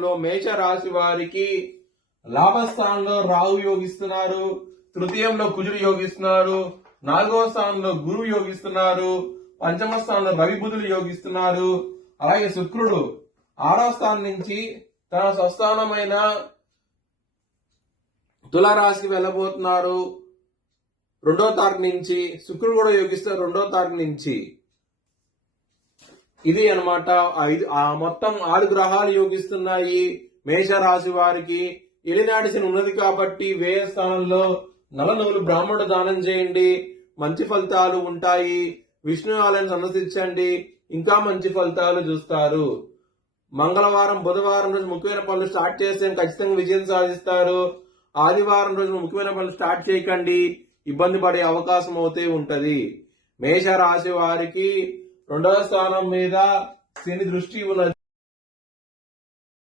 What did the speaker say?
వారంలో మేష రాశి వారికి లాభస్థానంలో రాహు యోగిస్తున్నారు, తృతీయంలో కుజుడు యోగిస్తున్నారు, 4వ స్థానంలో గురువు యోగిస్తున్నారు, పంచమ స్థానంలో రవి బుధులు యోగిస్తున్నారు. అలాగే శుక్రుడు 6వ స్థానం నుంచి తన స్వస్థానమైన తులారాశికి వెళ్ళబోతున్నారు 2వ తారీఖు నుంచి. శుక్రుడు కూడా యోగిస్తారు 2వ తారీఖు నుంచి. ఇది అన్నమాట. మొత్తం 6 గ్రహాలు యోగిస్తున్నాయి మేషరాశి వారికి. ఎలినాడిసిన ఉన్నది కాబట్టి వ్యయ స్థానంలో నల నువ్వులు బ్రాహ్మణుడు దానం చేయండి, మంచి ఫలితాలు ఉంటాయి. విష్ణు ఆలయం సందర్శించండి, ఇంకా మంచి ఫలితాలు చూస్తారు. మంగళవారం బుధవారం రోజు ముఖ్యమైన పనులు స్టార్ట్ చేస్తే ఖచ్చితంగా విజయం సాధిస్తారు. ఆదివారం రోజు ముఖ్యమైన పనులు స్టార్ట్ చేయకండి, ఇబ్బంది పడే అవకాశం అవుతే ఉంటది. మేష రాశి వారికి 2వ స్థానం మీద శని దృష్టి ఉన్నది.